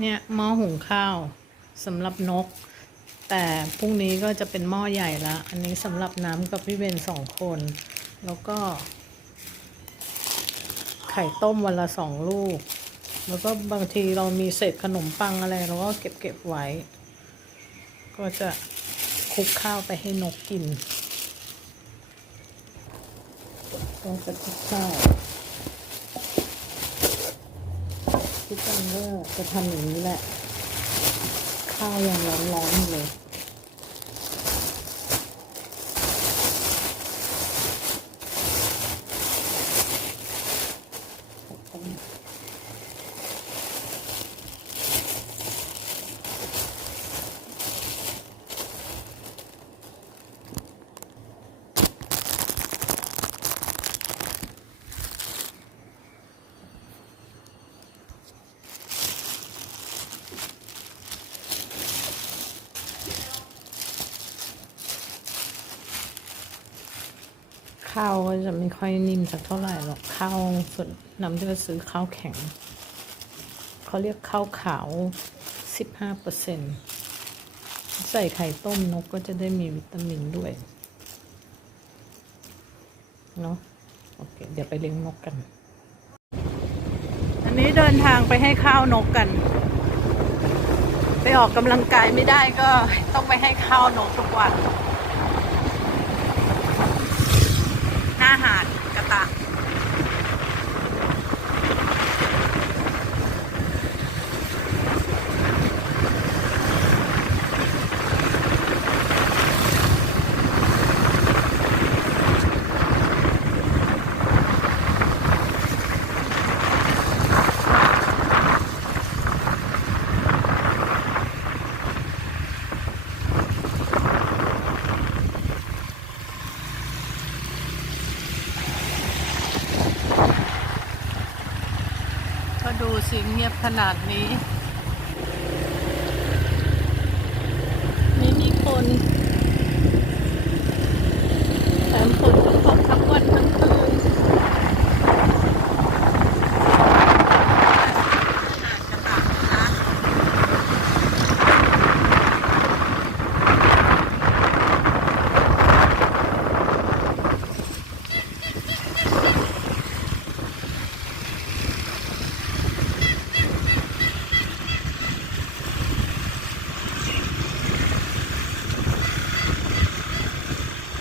เนี่ยหม้อหุงข้าวสำหรับนก แต่พรุ่งนี้ก็จะเป็นหม้อใหญ่ละ อันนี้สำหรับน้ำกับพี่เบนสองคน แล้วก็ ไข่ต้มวันละสองลูก แล้วก็บางทีเรามีเศษขนมปังอะไรเราก็เก็บเก็บไว้ ก็จะคลุกข้าวไปให้นกกินก็จะคลุกข้าว คิดกันว่าจะทำอย่างนี้แหละ ข้าวยังร้อนๆอยู่เลย ข้าวก็จะไม่ค่อยนิ่มสักเท่าไหร่หรอกข้าวส่วนน้ำจะซื้อข้าวแข็ง เขาเรียกข้าวขาวสิบห้าเปอร์เซ็นใส่ไข่ต้มนกก็จะได้มีวิตามินด้วยเนาะโอเค เดี๋ยวไปเลี้ยงนกกัน อันนี้เดินทางไปให้ข้าวนกกัน ไปออกกำลังกายไม่ได้ก็ต้องไปให้ข้าวนกทุกวัน อาหาระตะก็ ดูสิเงียบขนาดนี้ ไม่มีคนแถมฝนก็ตกทั้งวันทั้งคืน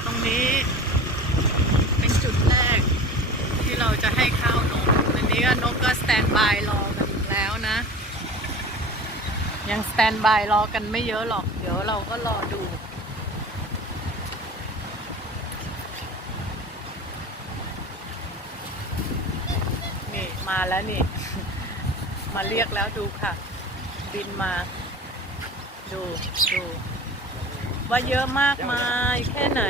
ตรงนี้ เป็นจุดแรก ที่เราจะให้ข้าวนก อันนี้ ก็นกก็สแตนบายรอกันแล้วนะ ยังสแตนบายรอกันไม่เยอะหรอก เดี๋ยวเราก็รอดูนี่มาแล้วนี่ มาเรียกแล้วดูค่ะ บินมา ดูดูว่าเยอะมากมายแค่ไหน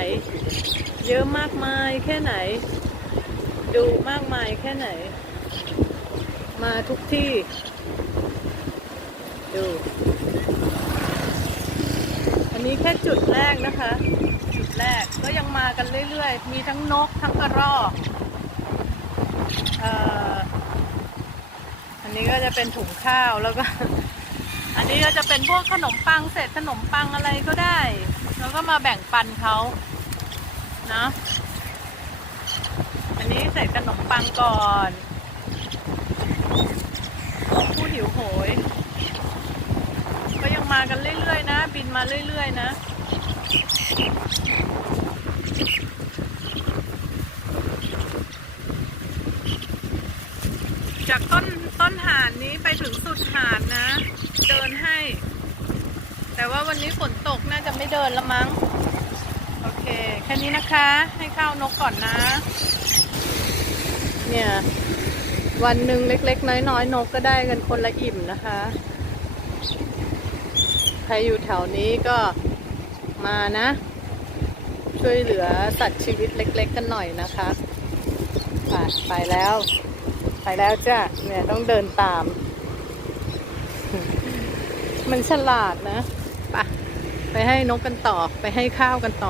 เยอะมากมายแค่ไหน ดูมากมายแค่ไหน มาทุกที่ ดู อันนี้แค่จุดแรกนะคะ จุดแรกก็ยังมากันเรื่อยๆ มีทั้งนกทั้งกระรอกอันนี้ก็จะเป็นถุงข้าวแล้วก็ อันนี้ก็จะเป็นพวกขนมปังเศษขนมปังอะไรก็ได้ แล้วก็มาแบ่งปันเขานะอันนี้ใส่ขนมปังก่อนผู้หิวโหย ก็ยังมากันเรื่อยๆนะ บิน มาเรื่อยๆนะจากต้นต้นหานนี้ไปถึงสุดหานนะ เดินให้ แต่ว่าวันนี้ฝนตกน่าจะไม่เดินละมั้ง โอเค แค่นี้นะคะ ให้ข้าวนกก่อนนะ เนี่ย วันหนึ่งเล็กๆ น้อยๆนกก็ได้กันคนละอิ่มนะคะ รอยู่แถวนี้ก็มานะ ช่วยเหลือสัตว์ชีวิตเล็ก ๆ กันหน่อยนะคะไปไปแล้ว ไปแล้วจ้ะเนี่ยต้องเดินตาม มันฉลาดนะไปไปให้นกกันต่อ ไปให้ข้าวกันต่อ